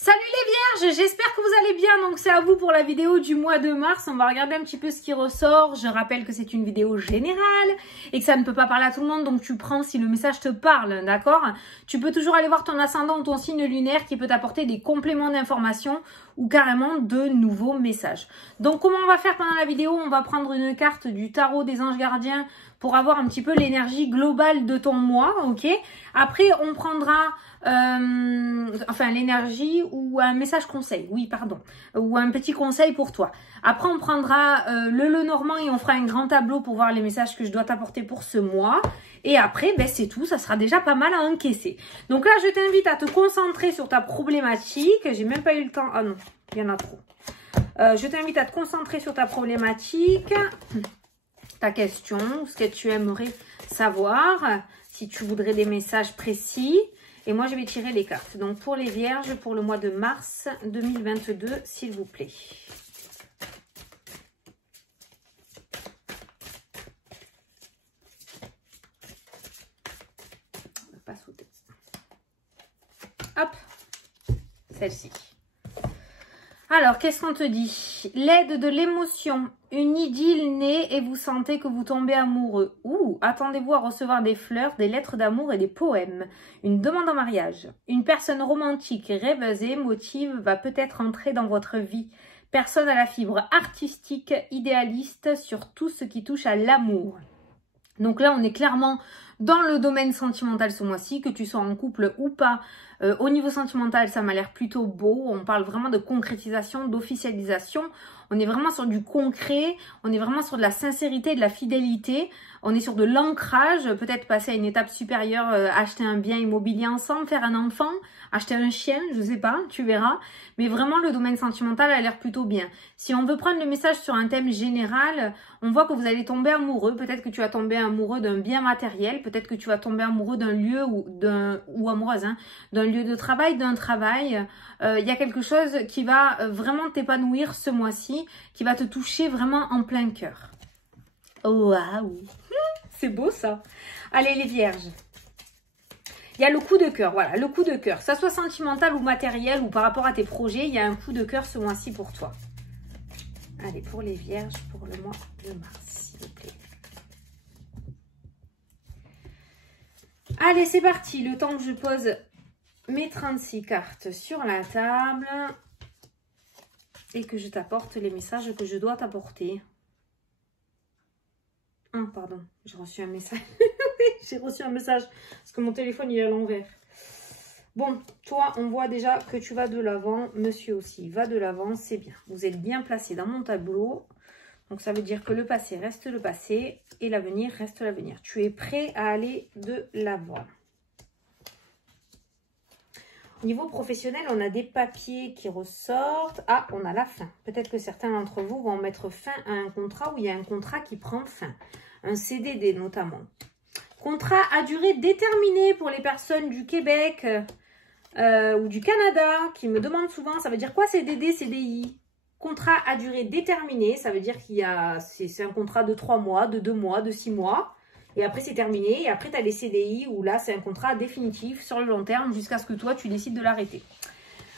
Salut les vierges, j'espère que vous allez bien. Donc c'est à vous pour la vidéo du mois de mars. On va regarder un petit peu ce qui ressort. Je rappelle que c'est une vidéo générale et que ça ne peut pas parler à tout le monde. Donc tu prends si le message te parle, d'accord? Tu peux toujours aller voir ton ascendant ou ton signe lunaire qui peut t'apporter des compléments d'informations ou carrément de nouveaux messages. Donc comment on va faire pendant la vidéo? On va prendre une carte du tarot des anges gardiens pour avoir un petit peu l'énergie globale de ton mois, ok? Après on prendra l'énergie ou un message conseil, oui pardon, ou un petit conseil pour toi. Après on prendra le Lenormand et on fera un grand tableau pour voir les messages que je dois t'apporter pour ce mois. Et après ben c'est tout, ça sera déjà pas mal à encaisser. Donc là je t'invite à te concentrer sur ta problématique. J'ai même pas eu le temps, ah non, il y en a trop. Je t'invite à te concentrer sur ta problématique, ta question, ce que tu aimerais savoir, si tu voudrais des messages précis. Et moi, je vais tirer les cartes. Donc, pour les vierges, pour le mois de mars 2022, s'il vous plaît. On va pas sauter. Hop, celle-ci. Alors, qu'est-ce qu'on te dit? L'aide de l'émotion, une idylle naît et vous sentez que vous tombez amoureux. Ouh, attendez-vous à recevoir des fleurs, des lettres d'amour et des poèmes. Une demande en mariage. Une personne romantique, rêveuse et émotive va peut-être entrer dans votre vie. Personne à la fibre artistique, idéaliste sur tout ce qui touche à l'amour. Donc là, on est clairement dans le domaine sentimental ce mois-ci, que tu sois en couple ou pas. Au niveau sentimental, ça m'a l'air plutôt beau. On parle vraiment de concrétisation, d'officialisation. On est vraiment sur du concret. On est vraiment sur de la sincérité, de la fidélité. On est sur de l'ancrage. Peut-être passer à une étape supérieure, acheter un bien immobilier ensemble, faire un enfant, acheter un chien, je sais pas, tu verras. Mais vraiment, le domaine sentimental a l'air plutôt bien. Si on veut prendre le message sur un thème général, on voit que vous allez tomber amoureux. Peut-être que tu vas tomber amoureux d'un bien matériel. Peut-être que tu vas tomber amoureux d'un lieu ou amoureuse, hein, d'un lieu de travail, d'un travail. Il y a quelque chose qui va vraiment t'épanouir ce mois-ci, qui va te toucher vraiment en plein cœur. Waouh, c'est beau ça. Allez les vierges. Il y a le coup de cœur, voilà, le coup de cœur. Que ça soit sentimental ou matériel ou par rapport à tes projets, il y a un coup de cœur ce mois-ci pour toi. Allez, pour les vierges, pour le mois de mars, s'il vous plaît. Allez, c'est parti. Le temps que je pose mes 36 cartes sur la table et que je t'apporte les messages que je dois t'apporter. Ah, pardon, j'ai reçu un message. J'ai reçu un message parce que mon téléphone il est à l'envers. Bon, toi, on voit déjà que tu vas de l'avant. Monsieur aussi va de l'avant, c'est bien. Vous êtes bien placé dans mon tableau. Donc, ça veut dire que le passé reste le passé et l'avenir reste l'avenir. Tu es prêt à aller de l'avant. Au niveau professionnel, on a des papiers qui ressortent. Ah, on a la fin. Peut-être que certains d'entre vous vont mettre fin à un contrat où il y a un contrat qui prend fin. Un CDD notamment. Contrat à durée déterminée pour les personnes du Québec ou du Canada qui me demandent souvent, ça veut dire quoi CDD, CDI? Contrat à durée déterminée, ça veut dire qu'il y a, c'est un contrat de 3 mois, de 2 mois, de 6 mois. Et après, c'est terminé. Et après, tu as les CDI où là, c'est un contrat définitif sur le long terme jusqu'à ce que toi, tu décides de l'arrêter.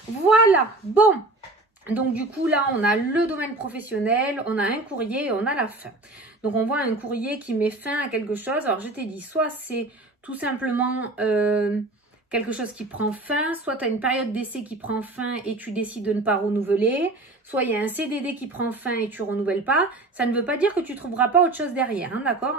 Voilà. Bon. Donc, du coup, là, on a le domaine professionnel, on a un courrier et on a la fin. Donc, on voit un courrier qui met fin à quelque chose. Alors, je t'ai dit, soit c'est tout simplement quelque chose qui prend fin, soit tu as une période d'essai qui prend fin et tu décides de ne pas renouveler, soit il y a un CDD qui prend fin et tu ne renouvelles pas. Ça ne veut pas dire que tu ne trouveras pas autre chose derrière, hein, d'accord?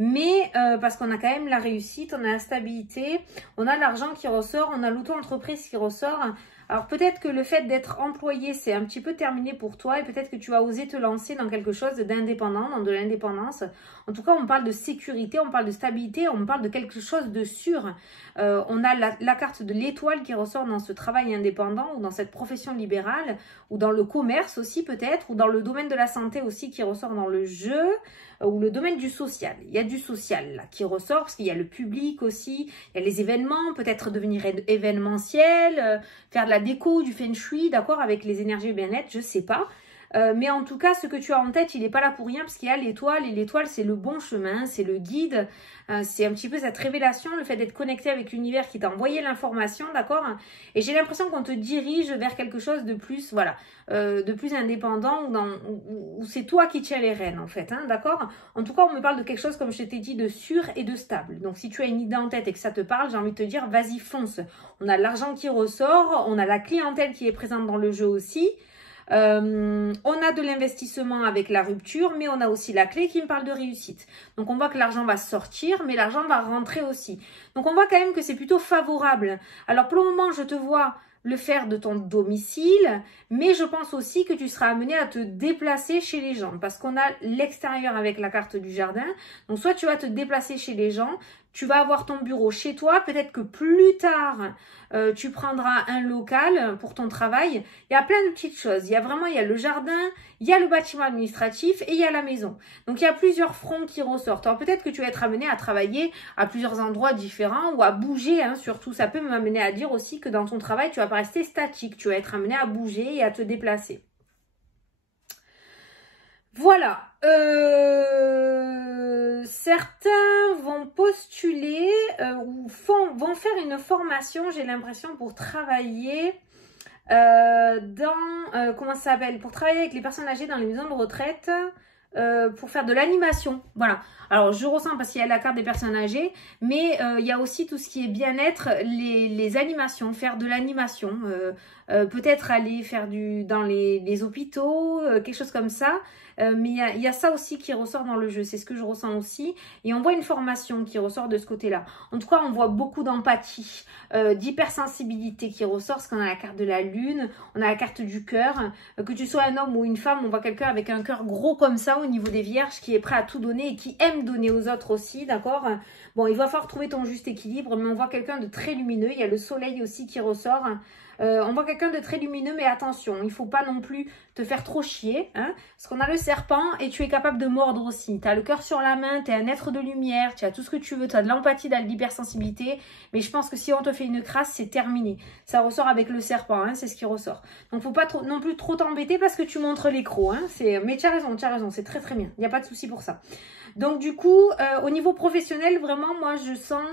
Mais parce qu'on a quand même la réussite, on a la stabilité, on a l'argent qui ressort, on a l'auto-entreprise qui ressort. Alors peut-être que le fait d'être employé, c'est un petit peu terminé pour toi et peut-être que tu vas oser te lancer dans quelque chose d'indépendant, dans de l'indépendance. En tout cas, on parle de sécurité, on parle de stabilité, on parle de quelque chose de sûr. On a la carte de l'étoile qui ressort dans ce travail indépendant ou dans cette profession libérale ou dans le commerce aussi peut-être ou dans le domaine de la santé aussi qui ressort dans le jeu ou le domaine du social. Il y a du social là qui ressort parce qu'il y a le public aussi, il y a les événements, peut-être devenir événementiel, faire de la déco, du feng shui, d'accord, avec les énergies bien-être, je sais pas. Mais en tout cas, ce que tu as en tête, il n'est pas là pour rien parce qu'il y a l'étoile. Et l'étoile, c'est le bon chemin, c'est le guide. C'est un petit peu cette révélation, le fait d'être connecté avec l'univers qui t'a envoyé l'information, d'accord? Et j'ai l'impression qu'on te dirige vers quelque chose de plus, voilà, de plus indépendant où c'est toi qui tiens les rênes, en fait, hein, d'accord? En tout cas, on me parle de quelque chose, comme je t'ai dit, de sûr et de stable. Donc, si tu as une idée en tête et que ça te parle, j'ai envie de te dire, vas-y, fonce. On a l'argent qui ressort, on a la clientèle qui est présente dans le jeu aussi. On a de l'investissement avec la rupture, mais on a aussi la clé qui me parle de réussite. Donc, on voit que l'argent va sortir, mais l'argent va rentrer aussi. Donc, on voit quand même que c'est plutôt favorable. Alors, pour le moment, je te vois le faire de ton domicile, mais je pense aussi que tu seras amené à te déplacer chez les gens parce qu'on a l'extérieur avec la carte du jardin. Donc, soit tu vas te déplacer chez les gens, tu vas avoir ton bureau chez toi, peut-être que plus tard, tu prendras un local pour ton travail. Il y a plein de petites choses. Il y a le jardin, il y a le bâtiment administratif et il y a la maison. Donc, il y a plusieurs fronts qui ressortent. Alors, peut-être que tu vas être amené à travailler à plusieurs endroits différents ou à bouger, hein, surtout. Ça peut m'amener à dire aussi que dans ton travail, tu ne vas pas rester statique. Tu vas être amené à bouger et à te déplacer. Voilà. Certains vont postuler ou vont faire une formation, j'ai l'impression, pour travailler comment ça s'appelle, pour travailler avec les personnes âgées dans les maisons de retraite, pour faire de l'animation. Voilà. Alors, je ressens parce qu'il y a la carte des personnes âgées, mais il y a aussi tout ce qui est bien-être, les animations, faire de l'animation, peut-être aller faire dans les hôpitaux, quelque chose comme ça. Mais il y a ça aussi qui ressort dans le jeu, c'est ce que je ressens aussi. Et on voit une formation qui ressort de ce côté-là. En tout cas, on voit beaucoup d'empathie, d'hypersensibilité qui ressort, parce qu'on a la carte de la lune, on a la carte du cœur. Que tu sois un homme ou une femme, on voit quelqu'un avec un cœur gros comme ça au niveau des vierges, qui est prêt à tout donner et qui aime donner aux autres aussi, d'accord? Bon, il va falloir trouver ton juste équilibre, mais on voit quelqu'un de très lumineux. Il y a le soleil aussi qui ressort. On voit quelqu'un de très lumineux, mais attention, il ne faut pas non plus te faire trop chier, hein, parce qu'on a le serpent et tu es capable de mordre aussi. Tu as le cœur sur la main, tu es un être de lumière, tu as tout ce que tu veux, tu as de l'empathie, de l'hypersensibilité, mais je pense que si on te fait une crasse, c'est terminé. Ça ressort avec le serpent, hein, c'est ce qui ressort. Donc, il ne faut pas non plus trop t'embêter parce que tu montres l'écrou. Hein, mais tu as raison, c'est très très bien, il n'y a pas de souci pour ça. Donc, du coup, au niveau professionnel, vraiment, moi, je sens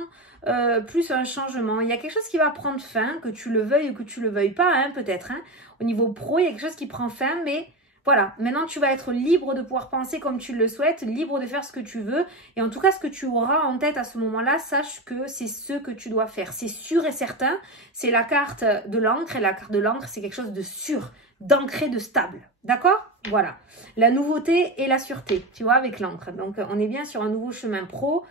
plus un changement. Il y a quelque chose qui va prendre fin, que tu le veuilles ou que tu le veuilles pas, hein, peut-être. Hein. Au niveau pro, il y a quelque chose qui prend fin, mais voilà. Maintenant, tu vas être libre de pouvoir penser comme tu le souhaites, libre de faire ce que tu veux. Et en tout cas, ce que tu auras en tête à ce moment-là, sache que c'est ce que tu dois faire. C'est sûr et certain. C'est la carte de l'encre. Et la carte de l'encre, c'est quelque chose de sûr, d'ancré, de stable. D'accord? Voilà. La nouveauté et la sûreté, tu vois, avec l'encre. Donc, on est bien sur un nouveau chemin pro,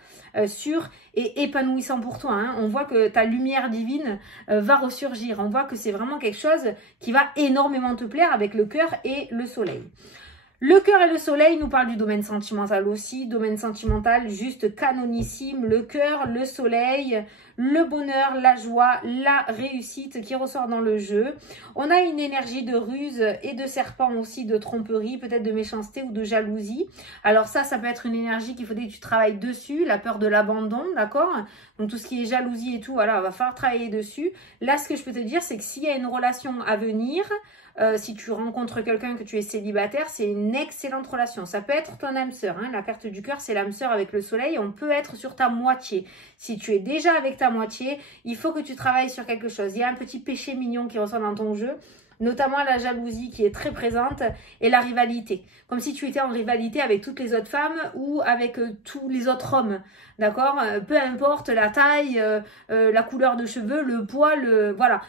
sûr et épanouissant pour toi. Hein. On voit que ta lumière divine va ressurgir. On voit que c'est vraiment quelque chose qui va énormément te plaire avec le cœur et le soleil. Le cœur et le soleil nous parlent du domaine sentimental aussi, domaine sentimental juste canonissime, le cœur, le soleil, le bonheur, la joie, la réussite qui ressort dans le jeu. On a une énergie de ruse et de serpent aussi, de tromperie, peut-être de méchanceté ou de jalousie. Alors ça peut être une énergie qu'il faudrait que tu travailles dessus, la peur de l'abandon, d'accord? Donc tout ce qui est jalousie et tout, voilà, va falloir travailler dessus. Là, ce que je peux te dire, c'est que s'il y a une relation à venir, si tu rencontres quelqu'un que tu es célibataire, c'est une excellente relation. Ça peut être ton âme sœur. Hein. La carte du cœur, c'est l'âme sœur avec le soleil. On peut être sur ta moitié. Si tu es déjà avec ta moitié, il faut que tu travailles sur quelque chose. Il y a un petit péché mignon qui ressort dans ton jeu, notamment la jalousie qui est très présente et la rivalité. Comme si tu étais en rivalité avec toutes les autres femmes ou avec tous les autres hommes. D'accord? Peu importe la taille, la couleur de cheveux, le poids, voilà.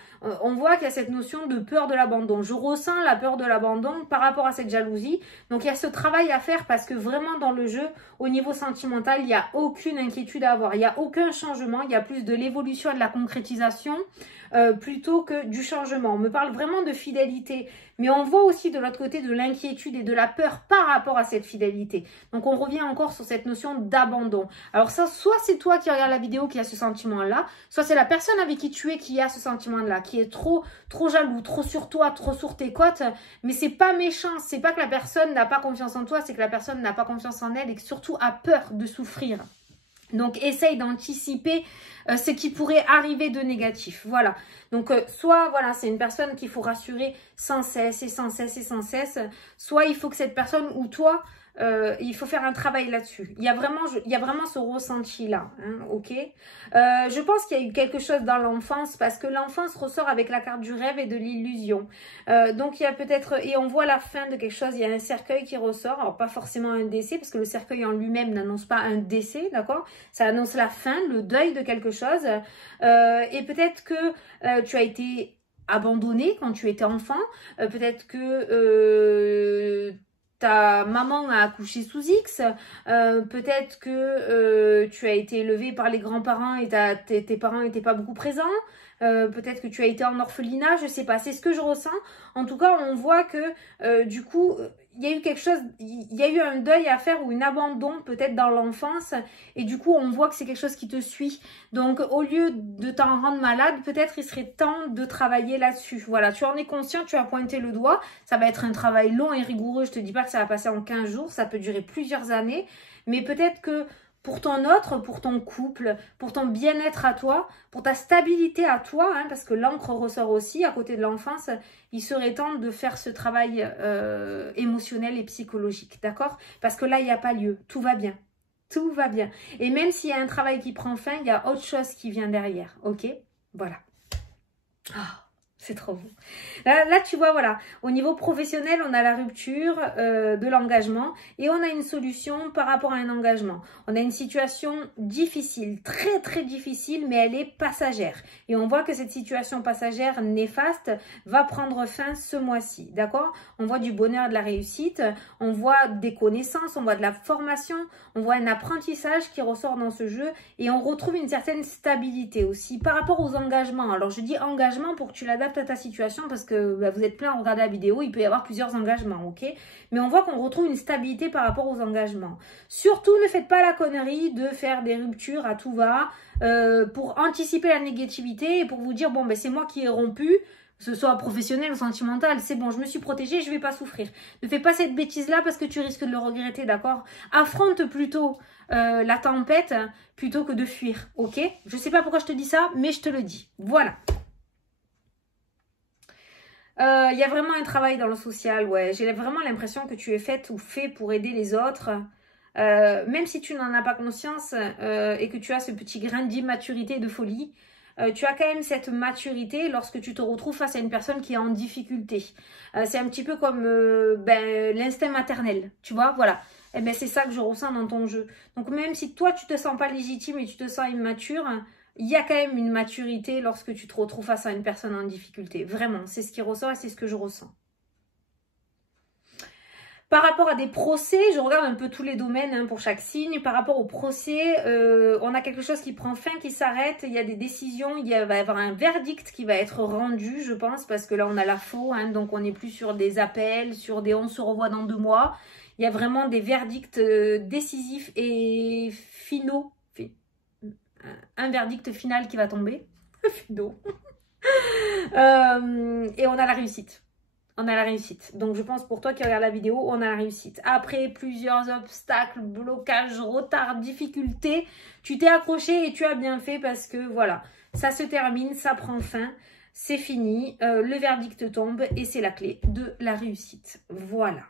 On voit qu'il y a cette notion de peur de l'abandon. Je ressens la peur de l'abandon par rapport à cette jalousie. Donc, il y a ce travail à faire parce que vraiment dans le jeu, au niveau sentimental, il n'y a aucune inquiétude à avoir. Il n'y a aucun changement. Il y a plus de l'évolution et de la concrétisation plutôt que du changement. On me parle vraiment de fidélité. Mais on voit aussi de l'autre côté de l'inquiétude et de la peur par rapport à cette fidélité. Donc, on revient encore sur cette notion d'abandon. Alors ça, soit c'est toi qui regarde la vidéo qui a ce sentiment-là, soit c'est la personne avec qui tu es qui a ce sentiment-là, qui est trop jaloux, trop sur toi, trop sur tes côtes. Mais c'est pas méchant, c'est pas que la personne n'a pas confiance en toi, c'est que la personne n'a pas confiance en elle et que surtout a peur de souffrir. Donc, essaye d'anticiper ce qui pourrait arriver de négatif. Voilà. Donc, soit, voilà, c'est une personne qu'il faut rassurer sans cesse et sans cesse et sans cesse. Soit il faut que cette personne ou toi, il faut faire un travail là-dessus. Il y a vraiment ce ressenti-là. Hein, ok. Je pense qu'il y a eu quelque chose dans l'enfance parce que l'enfance ressort avec la carte du rêve et de l'illusion. Donc, il y a peut-être, et on voit la fin de quelque chose, il y a un cercueil qui ressort. Alors, pas forcément un décès parce que le cercueil en lui-même n'annonce pas un décès, d'accord? Ça annonce la fin, le deuil de quelque chose. Et peut-être que tu as été abandonné quand tu étais enfant. Peut-être que ta maman a accouché sous X, peut-être que tu as été élevé par les grands-parents et tes parents n'étaient pas beaucoup présents, peut-être que tu as été en orphelinat, je sais pas, c'est ce que je ressens. En tout cas, on voit que du coup, il y a eu quelque chose, il y a eu un deuil à faire ou un abandon peut-être dans l'enfance et du coup, on voit que c'est quelque chose qui te suit. Donc, au lieu de t'en rendre malade, peut-être il serait temps de travailler là-dessus. Voilà, tu en es conscient, tu as pointé le doigt. Ça va être un travail long et rigoureux. Je te dis pas que ça va passer en 15 jours, ça peut durer plusieurs années. Mais peut-être que pour ton autre, pour ton couple, pour ton bien-être à toi, pour ta stabilité à toi, hein, parce que l'encre ressort aussi à côté de l'enfance, il serait temps de faire ce travail émotionnel et psychologique, d'accord? Parce que là, il n'y a pas lieu, tout va bien. Tout va bien. Et même s'il y a un travail qui prend fin, il y a autre chose qui vient derrière. Ok? Voilà. Ah, c'est trop beau. Là, tu vois, voilà. Au niveau professionnel, on a la rupture de l'engagement et on a une solution par rapport à un engagement. On a une situation difficile, très très difficile, mais elle est passagère. Et on voit que cette situation passagère néfaste va prendre fin ce mois-ci. D'accord? On voit du bonheur, de la réussite, on voit des connaissances, on voit de la formation, on voit un apprentissage qui ressort dans ce jeu et on retrouve une certaine stabilité aussi par rapport aux engagements. Alors, je dis engagement pour que tu l'adaptes à ta situation parce que bah, vous êtes plein à regarder la vidéo, il peut y avoir plusieurs engagements, ok? Mais on voit qu'on retrouve une stabilité par rapport aux engagements. Surtout, ne faites pas la connerie de faire des ruptures à tout va pour anticiper la négativité et pour vous dire, bon, ben c'est moi qui ai rompu, que ce soit professionnel ou sentimental, c'est bon, je me suis protégée, je ne vais pas souffrir. Ne fais pas cette bêtise-là parce que tu risques de le regretter, d'accord? Affronte plutôt la tempête plutôt que de fuir, ok? Je ne sais pas pourquoi je te dis ça, mais je te le dis. Voilà. Il y a vraiment un travail dans le social, ouais. J'ai vraiment l'impression que tu es faite ou fait pour aider les autres. Même si tu n'en as pas conscience et que tu as ce petit grain d'immaturité et de folie, tu as quand même cette maturité lorsque tu te retrouves face à une personne qui est en difficulté. C'est un petit peu comme l'instinct maternel, tu vois, voilà. Et ben c'est ça que je ressens dans ton jeu. Donc même si toi tu te sens pas légitime et tu te sens immature, il y a quand même une maturité lorsque tu te retrouves face à une personne en difficulté. Vraiment, c'est ce qui ressort et c'est ce que je ressens. Par rapport à des procès, je regarde un peu tous les domaines hein, pour chaque signe. Par rapport au procès, on a quelque chose qui prend fin, qui s'arrête. Il y a des décisions, va y avoir un verdict qui va être rendu, je pense, parce que là, on a la faux. Hein, donc, on n'est plus sur des appels, sur des on se revoit dans 2 mois. Il y a vraiment des verdicts décisifs et finaux. Un verdict final qui va tomber. Finaux. Et on a la réussite. On a la réussite. Donc, je pense pour toi qui regarde la vidéo, on a la réussite. Après plusieurs obstacles, blocages, retards, difficultés, tu t'es accroché et tu as bien fait parce que voilà, ça se termine, ça prend fin, c'est fini, le verdict tombe et c'est la clé de la réussite. Voilà.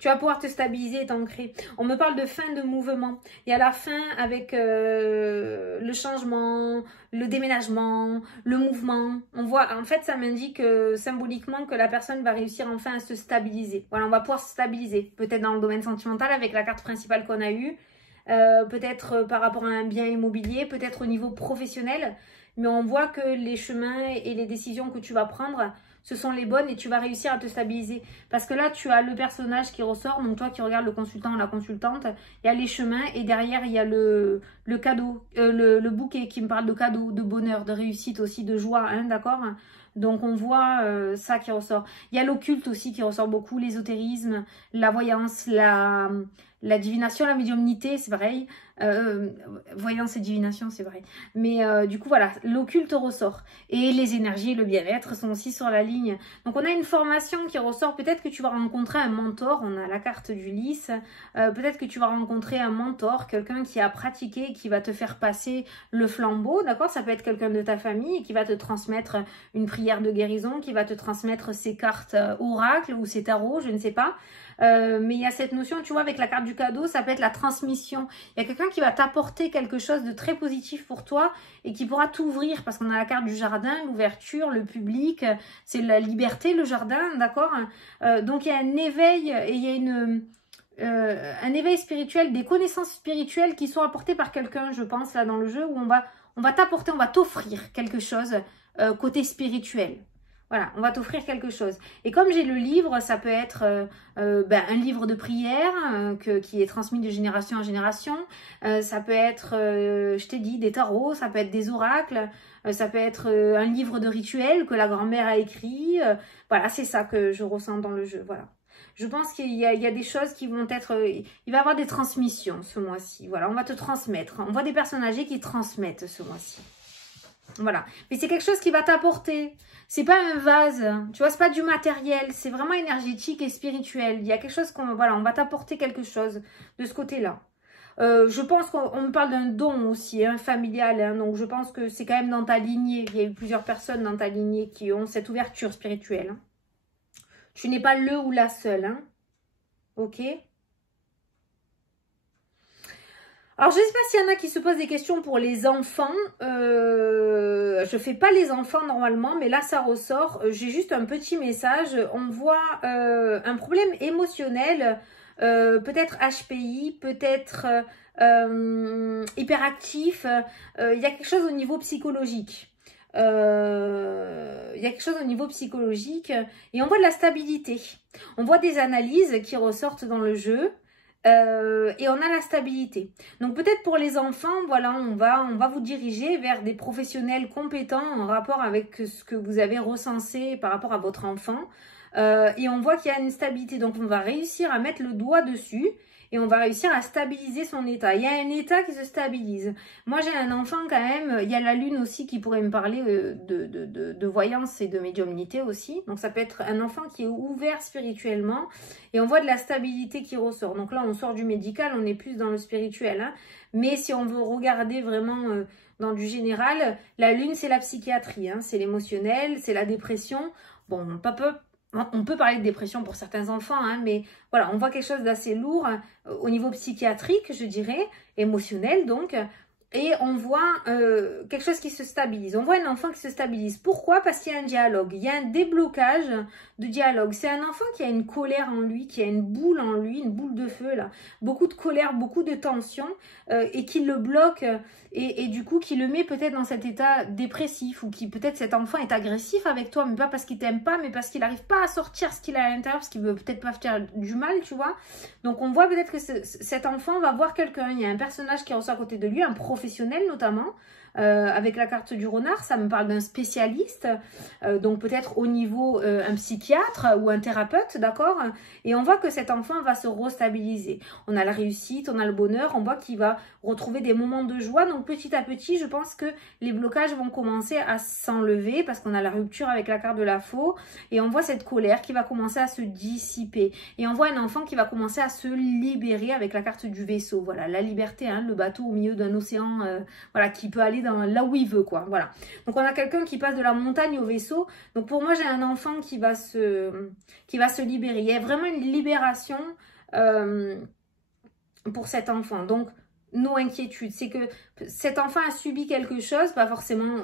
Tu vas pouvoir te stabiliser et t'ancrer. On me parle de fin de mouvement. Il y a la fin avec le changement, le déménagement, le mouvement. On voit, en fait, ça m'indique symboliquement que la personne va réussir enfin à se stabiliser. Voilà, on va pouvoir se stabiliser. Peut-être dans le domaine sentimental avec la carte principale qu'on a eue. Peut-être par rapport à un bien immobilier, peut-être au niveau professionnel. Mais on voit que les chemins et les décisions que tu vas prendre, ce sont les bonnes et tu vas réussir à te stabiliser. Parce que là, tu as le personnage qui ressort, donc toi qui regardes le consultant ou la consultante, il y a les chemins et derrière, il y a le cadeau, le bouquet qui me parle de cadeau, de bonheur, de réussite aussi, de joie, hein, d'accord? Donc on voit ça qui ressort. Il y a l'occulte aussi qui ressort beaucoup, l'ésotérisme, la voyance, la divination, la médiumnité, c'est pareil. Voyance et divination, c'est vrai. Mais du coup, voilà, l'occulte ressort. Et les énergies et le bien-être sont aussi sur la ligne ligne. Donc on a une formation qui ressort, peut-être que tu vas rencontrer un mentor, on a la carte du lys, peut-être que tu vas rencontrer un mentor, quelqu'un qui a pratiqué, qui va te faire passer le flambeau, d'accord? Ça peut être quelqu'un de ta famille qui va te transmettre une prière de guérison, qui va te transmettre ses cartes oracles ou ses tarots, je ne sais pas. Mais il y a cette notion, tu vois, avec la carte du cadeau, ça peut être la transmission. Il y a quelqu'un qui va t'apporter quelque chose de très positif pour toi et qui pourra t'ouvrir, parce qu'on a la carte du jardin, l'ouverture, le public, c'est la liberté, le jardin, d'accord? Donc il y a un éveil et il y a un éveil spirituel, des connaissances spirituelles qui sont apportées par quelqu'un, je pense, là dans le jeu, où on va t'apporter, on va t'offrir quelque chose côté spirituel. Voilà, on va t'offrir quelque chose. Et comme j'ai le livre, ça peut être un livre de prière qui est transmis de génération en génération. Ça peut être, je t'ai dit, des tarots, ça peut être des oracles, ça peut être un livre de rituel que la grand-mère a écrit. Voilà, c'est ça que je ressens dans le jeu. Voilà. Je pense qu'il y a des choses qui vont être... il va y avoir des transmissions ce mois-ci. Voilà, on va te transmettre. On voit des personnes âgées qui transmettent ce mois-ci. Voilà, mais c'est quelque chose qui va t'apporter. C'est pas un vase, tu vois, c'est pas du matériel, c'est vraiment énergétique et spirituel. Il y a quelque chose qu'on, voilà, on va t'apporter quelque chose de ce côté-là. Je pense qu'on me parle d'un don aussi, hein, familial, hein, donc je pense que c'est quand même dans ta lignée. Il y a eu plusieurs personnes dans ta lignée qui ont cette ouverture spirituelle. Hein. Tu n'es pas le ou la seule, hein. Ok? Alors, je ne sais pas s'il y en a qui se posent des questions pour les enfants. Je fais pas les enfants normalement, mais là, ça ressort. J'ai juste un petit message. On voit un problème émotionnel, peut-être HPI, peut-être hyperactif. Il y a quelque chose au niveau psychologique. Il y a quelque chose au niveau psychologique et on voit de la stabilité. On voit des analyses qui ressortent dans le jeu. Et on a la stabilité. Donc peut-être pour les enfants, voilà, on va vous diriger vers des professionnels compétents en rapport avec ce que vous avez recensé par rapport à votre enfant. Et on voit qu'il y a une stabilité. Donc on va réussir à mettre le doigt dessus et on va réussir à stabiliser son état. Il y a un état qui se stabilise. Moi j'ai un enfant quand même, il y a la lune aussi qui pourrait me parler de voyance et de médiumnité aussi. Donc ça peut être un enfant qui est ouvert spirituellement et on voit de la stabilité qui ressort. Donc là on sort du médical, on est plus dans le spirituel. Hein. Mais si on veut regarder vraiment dans du général, la lune c'est la psychiatrie, hein. C'est l'émotionnel, c'est la dépression. Bon, on peut parler de dépression pour certains enfants, hein, mais voilà, on voit quelque chose d'assez lourd au niveau psychiatrique, je dirais, émotionnel donc, et on voit quelque chose qui se stabilise. On voit un enfant qui se stabilise. Pourquoi? Parce qu'il y a un dialogue, il y a un déblocage de dialogue. C'est un enfant qui a une colère en lui, qui a une boule en lui, une boule de feu là, beaucoup de colère, beaucoup de tension, et qui le bloque et du coup qui le met peut-être dans cet état dépressif ou qui peut-être cet enfant est agressif avec toi, mais pas parce qu'il t'aime pas, mais parce qu'il n'arrive pas à sortir ce qu'il a à l'intérieur, parce qu'il veut peut-être pas faire du mal, tu vois. Donc on voit peut-être que cet enfant va voir quelqu'un, il y a un personnage qui ressort à côté de lui, un professionnel notamment, avec la carte du renard, ça me parle d'un spécialiste, donc peut-être au niveau un psychiatre ou un thérapeute, d'accord? Et on voit que cet enfant va se restabiliser. On a la réussite, on a le bonheur, on voit qu'il va retrouver des moments de joie. Donc petit à petit, je pense que les blocages vont commencer à s'enlever parce qu'on a la rupture avec la carte de la faux et on voit cette colère qui va commencer à se dissiper. Et on voit un enfant qui va commencer à se libérer avec la carte du vaisseau. Voilà, la liberté, hein, le bateau au milieu d'un océan, voilà, qui peut aller là où il veut, quoi. Voilà. Donc on a quelqu'un qui passe de la montagne au vaisseau. Donc pour moi, j'ai un enfant qui va se libérer. Il y a vraiment une libération pour cet enfant. Donc nos inquiétudes, c'est que cet enfant a subi quelque chose, pas forcément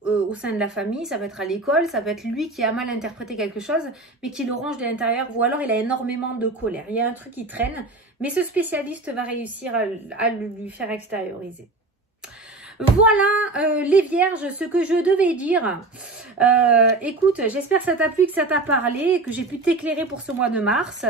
au sein de la famille, ça peut être à l'école, ça peut être lui qui a mal interprété quelque chose, mais qui le ronge de l'intérieur, ou alors il a énormément de colère. Il y a un truc qui traîne, mais ce spécialiste va réussir à lui faire extérioriser. Voilà les vierges, ce que je devais dire. Écoute, j'espère que ça t'a plu, que ça t'a parlé, que j'ai pu t'éclairer pour ce mois de mars.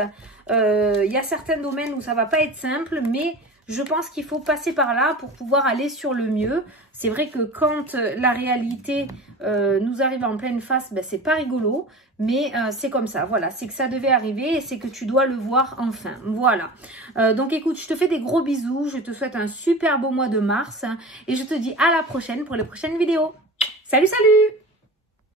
Il y a certains domaines où ça va pas être simple, mais je pense qu'il faut passer par là pour pouvoir aller sur le mieux. C'est vrai que quand la réalité nous arrive en pleine face, ben, c'est pas rigolo. Mais c'est comme ça, voilà, c'est que ça devait arriver et c'est que tu dois le voir enfin, voilà. Donc écoute, je te fais des gros bisous, je te souhaite un super beau mois de mars hein, et je te dis à la prochaine pour les prochaines vidéos. Salut, salut!